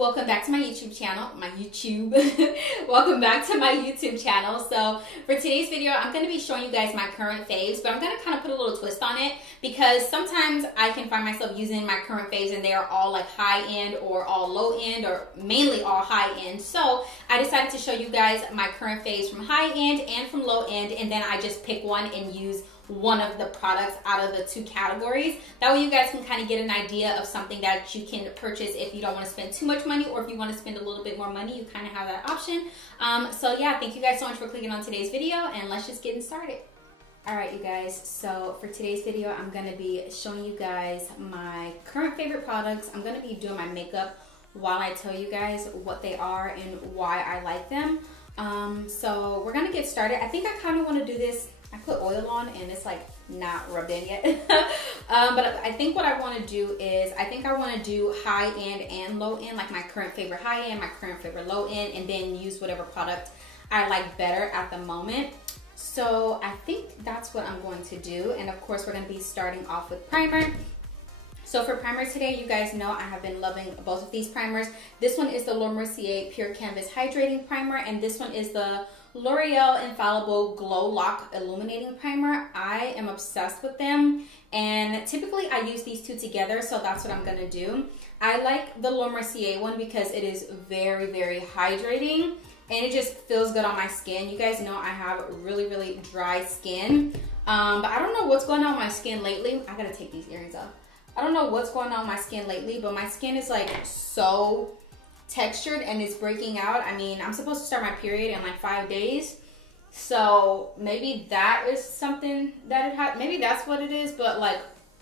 welcome back to my YouTube channel. Welcome back to my YouTube channel. So for today's video, I'm going to be showing you guys my current faves, but I'm going to kind of put a little twist on it because sometimes I can find myself using my current faves and they are all like high end or all low end or mainly all high end. So I decided to show you guys my current faves from high end and from low end, and then I just pick one and use one of the products out of the two categories. That way you guys can kind of get an idea of something that you can purchase if you don't want to spend too much money, or if you want to spend a little bit more money, you kind of have that option. So yeah, thank you guys so much for clicking on today's video, and let's just get started. Alright you guys, so for today's video, I'm going to be showing you guys my current favorite products. I'm going to be doing my makeup while I tell you guys what they are and why I like them. So we're going to get started. I think I kind of want to do this. I put oil on and it's like not rubbed in yet. But I think what I want to do is, I think I want to do high end and low end, like my current favorite high end, my current favorite low end, and then use whatever product I like better at the moment. So I think that's what I'm going to do. And of course, we're going to be starting off with primer. So for primer today, you guys know I have been loving both of these primers. This one is the Laura Mercier Pure Canvas Hydrating Primer, and this one is the L'Oreal Infallible Glow Lock Illuminating Primer. I am obsessed with them, and typically I use these two together, so that's what I'm gonna do. I like the Laura Mercier one because it is very, very hydrating, and it just feels good on my skin. You guys know I have really, really dry skin, but I don't know what's going on with my skin lately. I gotta take these earrings off. I don't know what's going on with my skin lately, but my skin is like so textured and it's breaking out. I mean, I'm supposed to start my period in like 5 days, so maybe that is something that it had. Maybe that's what it is. But like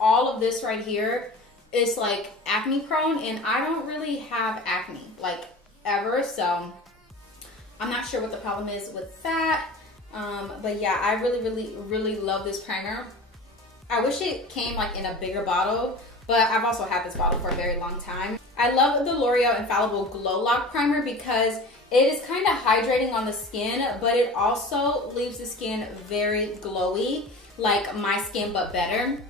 all of this right here is like acne prone, and I don't really have acne like ever, so I'm not sure what the problem is with that. But yeah, I really love this primer. I wish it came like in a bigger bottle, but I've also had this bottle for a very long time. I love the L'Oreal Infallible Glow Lock Primer because it is kind of hydrating on the skin, but it also leaves the skin very glowy, like my skin, but better.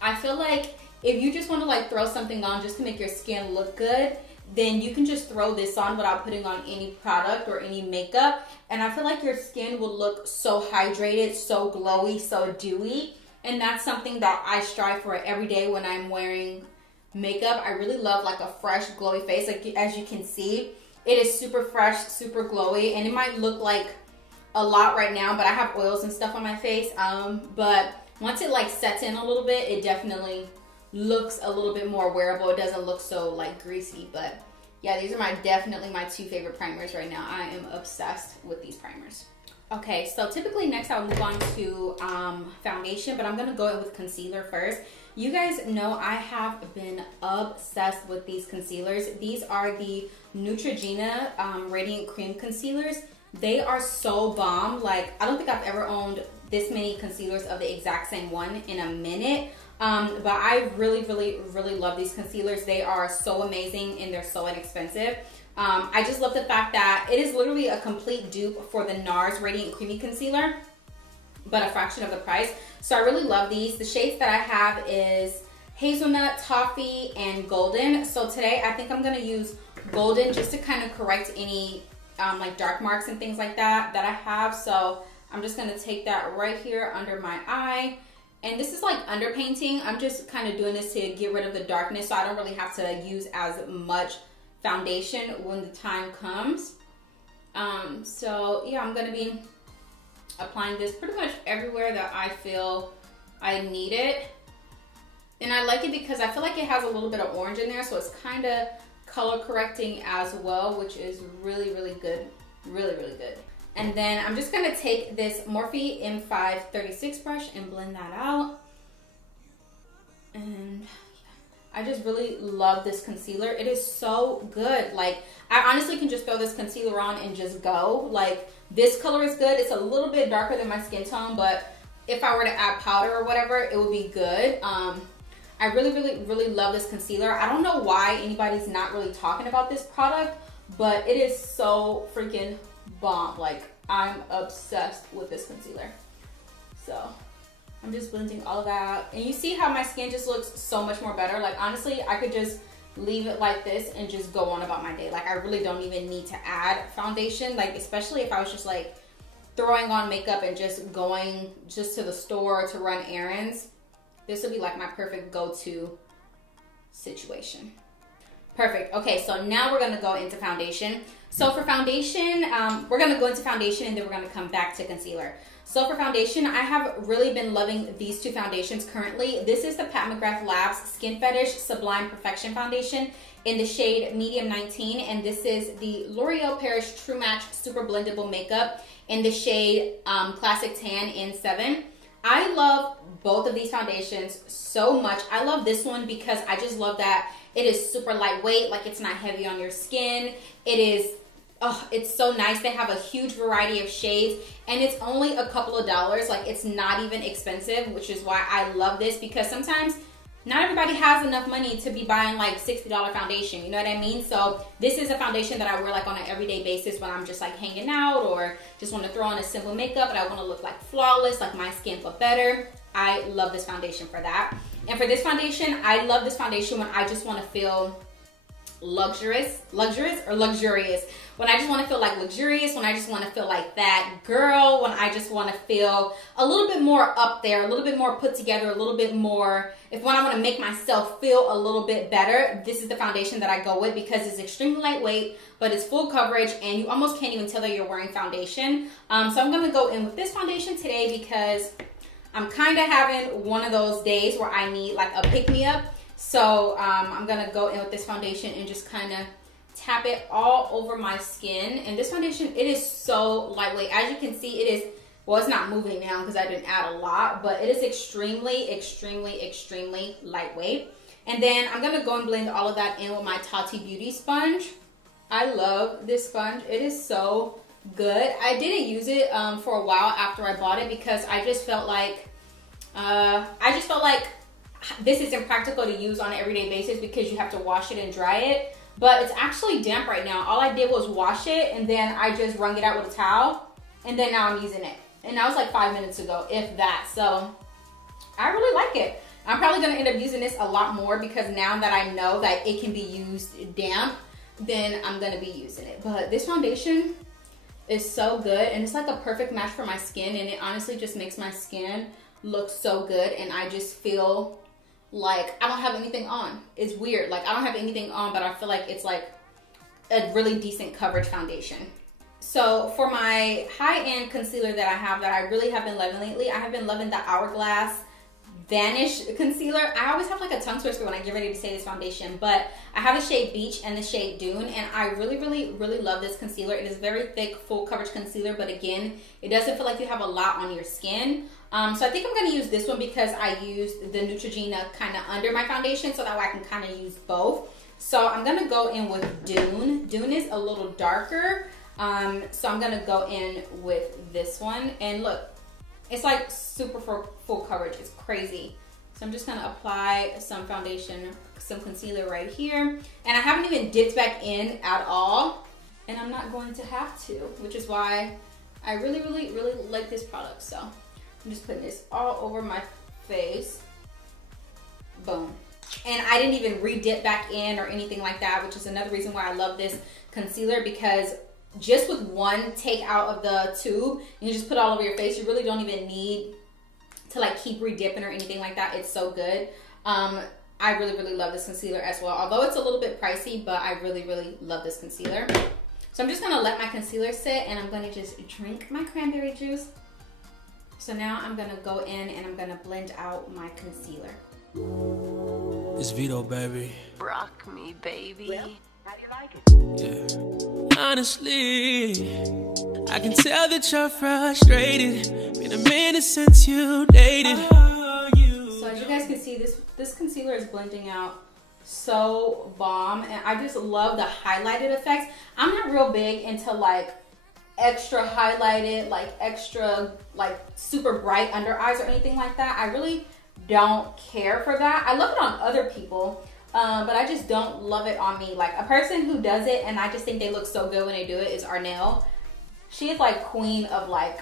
I feel like if you just want to like throw something on just to make your skin look good, then you can just throw this on without putting on any product or any makeup, and I feel like your skin will look so hydrated, so glowy, so dewy. And that's something that I strive for every day when I'm wearing makeup. I really love like a fresh, glowy face. Like as you can see, it is super fresh, super glowy, and it might look like a lot right now, but I have oils and stuff on my face. But once it like sets in a little bit, it definitely looks a little bit more wearable. It doesn't look so like greasy. But yeah, these are definitely my two favorite primers right now. I am obsessed with these primers. Okay, so typically next I'll move on to foundation, but I'm gonna go in with concealer first. You guys know I have been obsessed with these concealers. These are the Neutrogena Radiant Cream Concealers. They are so bomb. Like, I don't think I've ever owned this many concealers of the exact same one in a minute. But I really love these concealers. They are so amazing and they're so inexpensive. I just love the fact that it is literally a complete dupe for the Nars Radiant Creamy Concealer, but a fraction of the price. So I really love these. The shades that I have is Hazelnut, Toffee, and Golden. So today I think I'm going to use Golden just to kind of correct any like dark marks and things like that I have. So I'm just going to take that right here under my eye. And this is like underpainting. I'm just kind of doing this to get rid of the darkness, so I don't really have to use as much foundation when the time comes. So yeah, I'm gonna be applying this pretty much everywhere that I feel I need it. And I like it because I feel like it has a little bit of orange in there, so it's kind of color correcting as well, which is really good, really good. And then I'm just gonna take this Morphe M5 36 brush and blend that out. And I just really love this concealer. It is so good. Like, I honestly can just throw this concealer on and just go. Like, this color is good. It's a little bit darker than my skin tone, but if I were to add powder or whatever, it would be good. I really love this concealer. I don't know why anybody's not really talking about this product, but it is so freaking bomb. Like, I'm obsessed with this concealer. So I'm just blending all of that out. And you see how my skin just looks so much more better. Like, honestly, I could just leave it like this and just go on about my day. Like I really don't even need to add foundation, like especially if I was just like throwing on makeup and just going just to the store to run errands. This would be like my perfect go-to situation. Perfect. Okay, so now we're gonna go into foundation. So for foundation, we're gonna go into foundation and then we're gonna come back to concealer. So for foundation, I have really been loving these two foundations currently. This is the Pat McGrath Labs Skin Fetish Sublime Perfection Foundation in the shade Medium 19. And this is the L'Oreal Paris True Match Super Blendable Makeup in the shade Classic Tan in 7. I love both of these foundations so much. I love this one because I just love that it is super lightweight, like it's not heavy on your skin. It is, oh, it's so nice. They have a huge variety of shades and it's only a couple of dollars. Like it's not even expensive, which is why I love this, because sometimes not everybody has enough money to be buying like $60 foundation, you know what I mean? So this is a foundation that I wear like on an everyday basis when I'm just like hanging out or just want to throw on a simple makeup but I want to look like flawless, like my skin look better. I love this foundation for that. And for this foundation, I love this foundation when I just want to feel luxurious, when I just want to feel like luxurious, when I just want to feel like that girl, when I just want to feel a little bit more up there, a little bit more put together, a little bit more, when I want to make myself feel a little bit better, this is the foundation that I go with because it's extremely lightweight, but it's full coverage and you almost can't even tell that you're wearing foundation. So I'm going to go in with this foundation today because I'm kind of having one of those days where I need like a pick-me-up. So I'm gonna go in with this foundation and just kind of tap it all over my skin. And this foundation, it is so lightweight. As you can see, it is, well, it's not moving now because I didn't add a lot, but it is extremely, extremely, extremely lightweight. And then I'm gonna go and blend all of that in with my Tatty Beauty sponge. I love this sponge. It is so good. I didn't use it for a while after I bought it because I just felt like, this is impractical to use on an everyday basis because you have to wash it and dry it. But it's actually damp right now. All I did was wash it and then I just wrung it out with a towel and then now I'm using it. And that was like 5 minutes ago, if that. So I really like it. I'm probably gonna end up using this a lot more because now that I know that it can be used damp, then I'm gonna be using it. But this foundation is so good and it's like a perfect match for my skin, and it honestly just makes my skin look so good and I just feel like I don't have anything on. It's weird, like I don't have anything on, but I feel like it's like a really decent coverage foundation. So for my high-end concealer that I have that I really have been loving lately, I have been loving the Hourglass Vanish concealer. I always have like a tongue twister when I get ready to say this foundation, but I have the shade Beach and the shade Dune, and I really, really, really love this concealer. It is very thick, full coverage concealer, but again, it doesn't feel like you have a lot on your skin. So I think I'm gonna use this one because I used the Neutrogena kind of under my foundation, so that way I can kind of use both. So I'm gonna go in with Dune. Dune is a little darker, so I'm gonna go in with this one, and look, it's like super full coverage. It's crazy. So I'm just gonna apply some foundation, some concealer right here, and I haven't even dipped back in at all, and I'm not going to have to, which is why I really, really, really like this product. So I'm just putting this all over my face. Boom. And I didn't even re-dip back in or anything like that, which is another reason why I love this concealer, because just with one take out of the tube, and you just put it all over your face, you really don't even need to like keep re-dipping or anything like that. It's so good. I really, really love this concealer as well. Although it's a little bit pricey, but I really, really love this concealer. So I'm just gonna let my concealer sit and I'm gonna just drink my cranberry juice. So now I'm gonna go in and I'm gonna blend out my concealer. It's Vito, baby. Rock me, baby. Well, how do you like it? Yeah. Honestly, I can tell that you're frustrated. Been a minute since you dated. So as you guys can see, this concealer is blending out so bomb, and I just love the highlighted effects. I'm not real big into like extra highlighted, like extra like super bright under eyes or anything like that. I really don't care for that. I love it on other people, but I just don't love it on me. Like a person who does it and I just think they look so good when they do it is Ardell. She is like queen of like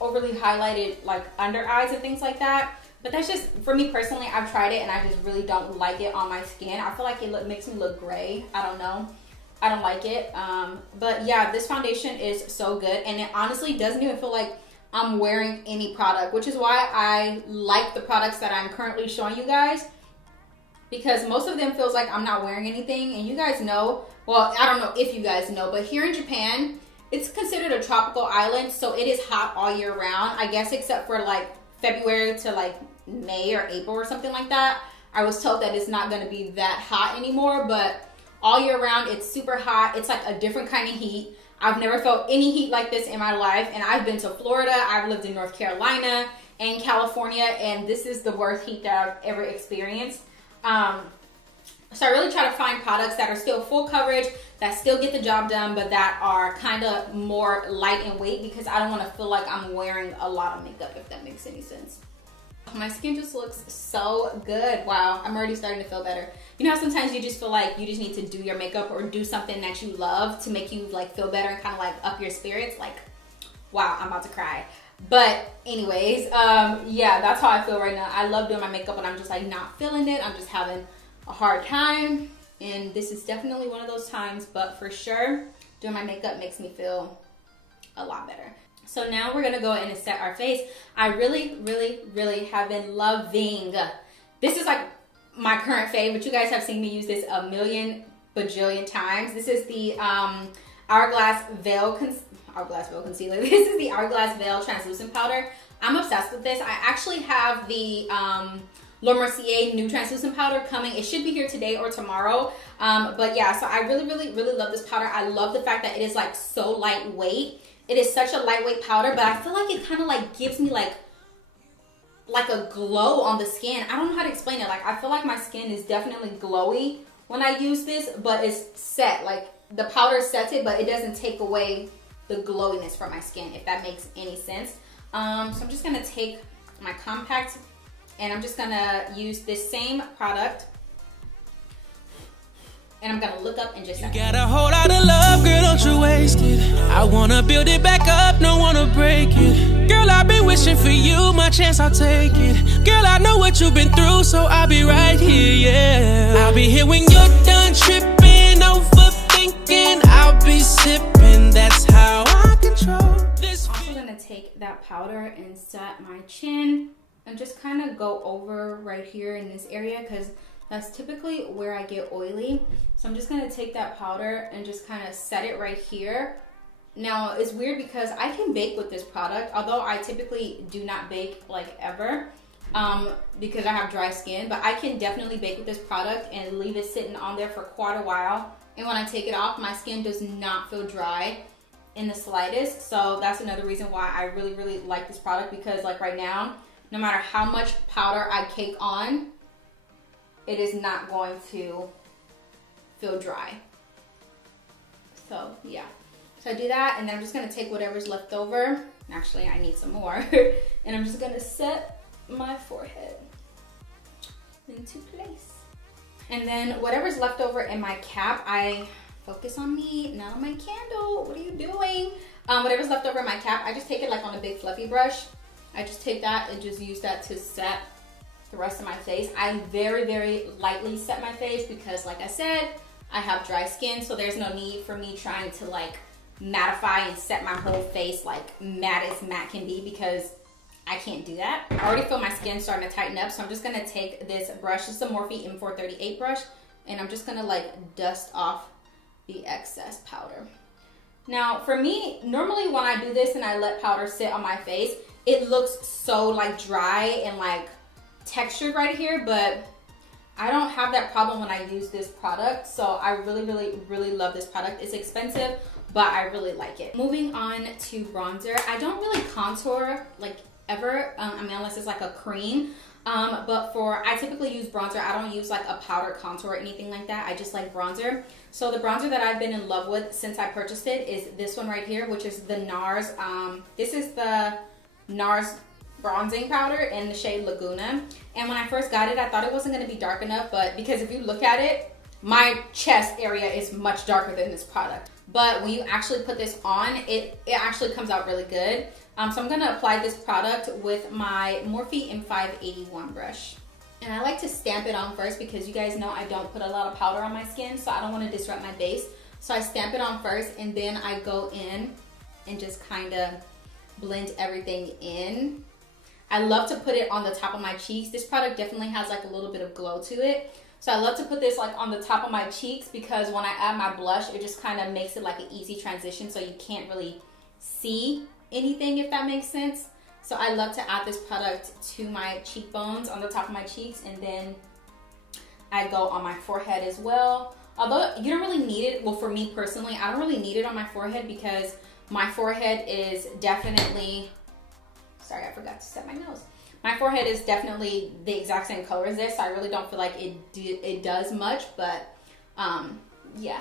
overly highlighted like under eyes and things like that. But that's just, for me personally, I've tried it and I just really don't like it on my skin. I feel like it makes me look gray. I don't know. I don't like it. But yeah, this foundation is so good. And it honestly doesn't even feel like I'm wearing any product, which is why I like the products that I'm currently showing you guys. Because most of them feels like I'm not wearing anything. And you guys know, well, I don't know if you guys know, but here in Japan, it's considered a tropical island. So it is hot all year round, I guess, except for like February to like May or April or something like that. I was told that it's not going to be that hot anymore, but all year round it's super hot. It's like a different kind of heat. I've never felt any heat like this in my life, and I've been to Florida, I've lived in North Carolina and California, and this is the worst heat that I've ever experienced. So I really try to find products that are still full coverage, that still get the job done, but that are kind of more light in weight, because I don't want to feel like I'm wearing a lot of makeup, if that makes any sense. My skin just looks so good. Wow, I'm already starting to feel better. You know how sometimes you just feel like you just need to do your makeup or do something that you love to make you like feel better and kind of like up your spirits? Like, wow, I'm about to cry. But anyways, yeah, that's how I feel right now. I love doing my makeup and I'm just like not feeling it. I'm just having a hard time, and this is definitely one of those times, but for sure doing my makeup makes me feel a lot better. So now we're gonna go in and set our face. I really have been loving, this is like my current fave, but you guys have seen me use this a million bajillion times. This is the Hourglass Veil Concealer. This is the Hourglass Veil Translucent Powder. I'm obsessed with this. I actually have the Laura Mercier new translucent powder coming. It should be here today or tomorrow. But yeah, so I really love this powder. I love the fact that it is like so lightweight. It is such a lightweight powder, but I feel like it kind of like gives me like a glow on the skin. I don't know how to explain it. Like, I feel like my skin is definitely glowy when I use this, but it's set. Like, the powder sets it, but it doesn't take away the glowiness from my skin, if that makes any sense. So I'm just gonna take my compact and I'm just gonna use this same product, and I'm gonna look up and just. You got a whole lot of love, girl, don't you waste it. I wanna build it back up, don't wanna break it. Girl, I've been wishing for you, my chance, I'll take it. Girl, I know what you've been through, so I'll be right here, yeah. I'll be here when you're done tripping, overthinking. I'll be sipping, that's how I control this. I'm also gonna take that powder and set my chin and just kind of go over right here in this area, because that's typically where I get oily. So I'm just gonna take that powder and just kind of set it right here. Now, it's weird because I can bake with this product, although I typically do not bake like ever because I have dry skin, but I can definitely bake with this product and leave it sitting on there for quite a while. And when I take it off, my skin does not feel dry in the slightest. So that's another reason why I really like this product, because like right now, no matter how much powder I cake on, it is not going to feel dry. So yeah, so I do that, and then I'm just gonna take whatever's left over. Actually, I need some more. And I'm just gonna set my forehead into place. And then whatever's left over in my cap, I focus on me, not on my candle. What are you doing? Whatever's left over in my cap, I just take it like on a big fluffy brush. I just take that and just use that to set the rest of my face. I very lightly set my face because, like I said, I have dry skin, so there's no need for me trying to like mattify and set my whole face like matte as matte can be, because I can't do that. I already feel my skin starting to tighten up, so I'm just gonna take this brush. This is a Morphe M438 brush, and I'm just gonna like dust off the excess powder. Now, for me, normally when I do this and I let powder sit on my face, it looks so like dry and like textured right here, but I don't have that problem when I use this product. So I really love this product. It's expensive, but I really like it. Moving on to bronzer. I don't really contour like ever, I mean, unless it's like a cream. But I typically use bronzer. I don't use like a powder contour or anything like that. I just like bronzer. So the bronzer that I've been in love with since I purchased it is this one right here, which is the Nars. This is the Nars bronzing powder in the shade Laguna. And when I first got it, I thought it wasn't going to be dark enough, but because if you look at it, my chest area is much darker than this product. But when you actually put this on, it actually comes out really good. So I'm gonna apply this product with my Morphe M581 brush. And I like to stamp it on first because you guys know I don't put a lot of powder on my skin, so I don't want to disrupt my base. So I stamp it on first and then I go in and just kind of blend everything in. I love to put it on the top of my cheeks. This product definitely has like a little bit of glow to it. So I love to put this like on the top of my cheeks because when I add my blush, it just kind of makes it like an easy transition so you can't really see anything, if that makes sense. So I love to add this product to my cheekbones on the top of my cheeks, and then I go on my forehead as well. Although you don't really need it, well for me personally, I don't really need it on my forehead because my forehead is definitely, sorry I forgot to set my nose. My forehead is definitely the exact same color as this, so I really don't feel like it does much, but yeah,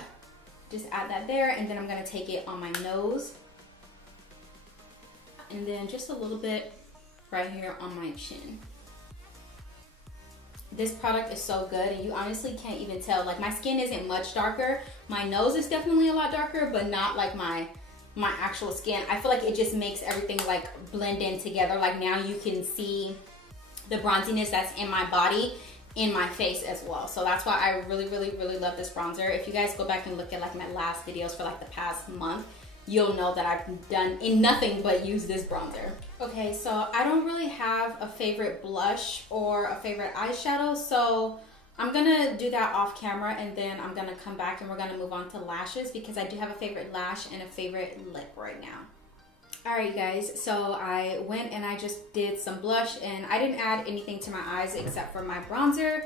just add that there, and then I'm gonna take it on my nose, and then just a little bit right here on my chin. This product is so good, and you honestly can't even tell. Like, my skin isn't much darker. My nose is definitely a lot darker, but not like my actual skin. I feel like it just makes everything like blend in together. Like, now you can see the bronziness that's in my body in my face as well. So that's why I really love this bronzer. If you guys go back and look at like my last videos for like the past month, you'll know that I've done in nothing but use this bronzer. Okay, so I don't really have a favorite blush or a favorite eyeshadow, so I'm gonna do that off camera, and then I'm gonna come back and we're gonna move on to lashes because I do have a favorite lash and a favorite lip right now. Alright guys, so I went and I just did some blush, and I didn't add anything to my eyes except for my bronzer.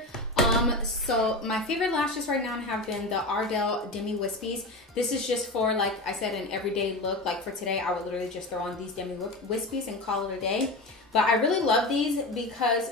So my favorite lashes right now have been the Ardell Demi Wispies. This is just for, like I said, an everyday look. Like for today, I would literally just throw on these Demi Wispies and call it a day. But I really love these because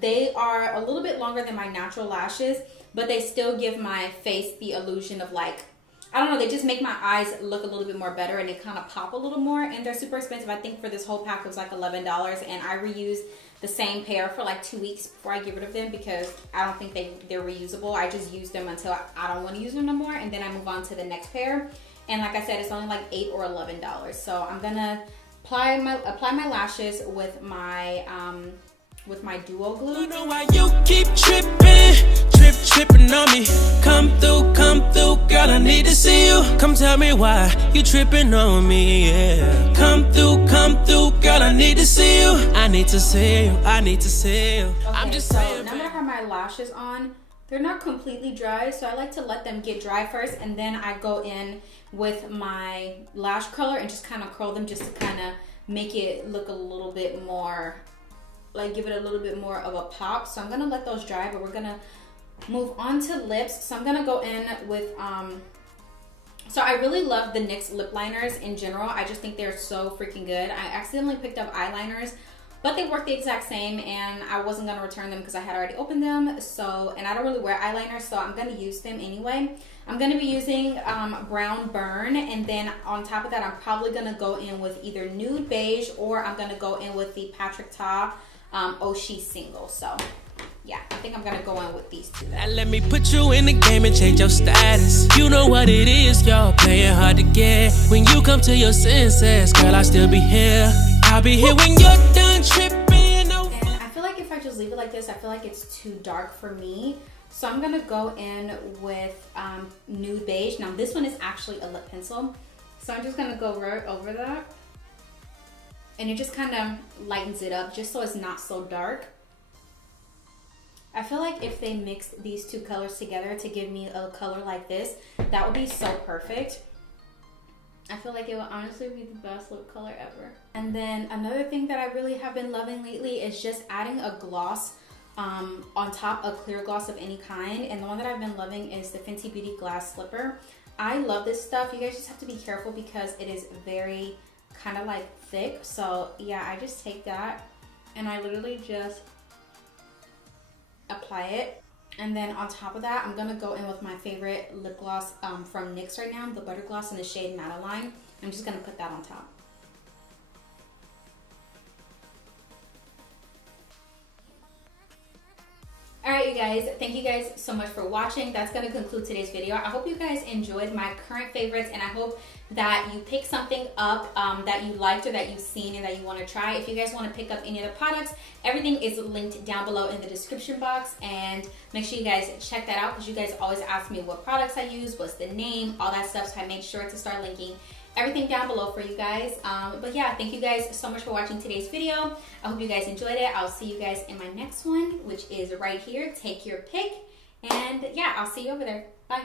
they are a little bit longer than my natural lashes, but they still give my face the illusion of like, I don't know, they just make my eyes look a little bit more better, and they kind of pop a little more, and they're super expensive. I think for this whole pack it was like $11, and I reuse the same pair for like 2 weeks before I get rid of them because I don't think they're reusable. I just use them until I don't want to use them no more, and then I move on to the next pair. And like I said, it's only like $8 or $11. So I'm gonna apply my lashes with my duo glue. You know why you keep tripping on me. Come through, girl, I need to see you. Come tell me why you tripping on me, yeah. Come through, girl, I need to see you. I need to see you. Okay, I'm just saying. Now that I have my lashes on, they're not completely dry, so I like to let them get dry first, and then I go in with my lash curler and just kind of curl them just to kind of make it look a little bit more, like give it a little bit more of a pop. So I'm gonna let those dry, but we're gonna move on to lips. So I'm gonna go in with so I really love the NYX lip liners in general. I just think they're so freaking good. I accidentally picked up eyeliners, but they work the exact same, and I wasn't gonna return them because I had already opened them. So, and I don't really wear eyeliners, so I'm gonna use them anyway. I'm gonna be using Brown Burn, and then on top of that, I'm probably gonna go in with either Nude Beige, or I'm gonna go in with the Patrick Ta Oshii Single. So yeah, I think I'm gonna go in with these two. Now let me put you in the game and change your status. You know what it is, y'all playing hard to get. When you come to your senses, girl, I'll still be here. I'll be here when you're done tripping. Oh. And I feel like if I just leave it like this, I feel like it's too dark for me. So I'm gonna go in with Nude Beige. Now this one is actually a lip pencil. So I'm just gonna go right over that. And it just kind of lightens it up just so it's not so dark. I feel like if they mixed these two colors together to give me a color like this, that would be so perfect. I feel like it would honestly be the best lip color ever. And then another thing that I really have been loving lately is just adding a gloss on top, a clear gloss of any kind. And the one that I've been loving is the Fenty Beauty Glass Slipper. I love this stuff. You guys just have to be careful because it is very kind of like thick. So yeah, I just take that and I literally just apply it. And then on top of that, I'm gonna go in with my favorite lip gloss from NYX right now, the Butter Gloss in the shade Madeline. I'm just gonna put that on top. Alright, you you guys, thank you guys so much for watching. That's going to conclude today's video. I hope you guys enjoyed my current favorites, and I hope that you pick something up that you liked or that you've seen and that you want to try. If you guys want to pick up any of the products, everything is linked down below in the description box, and make sure you guys check that out because you guys always ask me what products I use, what's the name, all that stuff, so I make sure to start linking everything down below for you guys. But yeah, thank you guys so much for watching today's video. I hope you guys enjoyed it. I'll see you guys in my next one, which is right here. Take your pick, and yeah, I'll see you over there. Bye.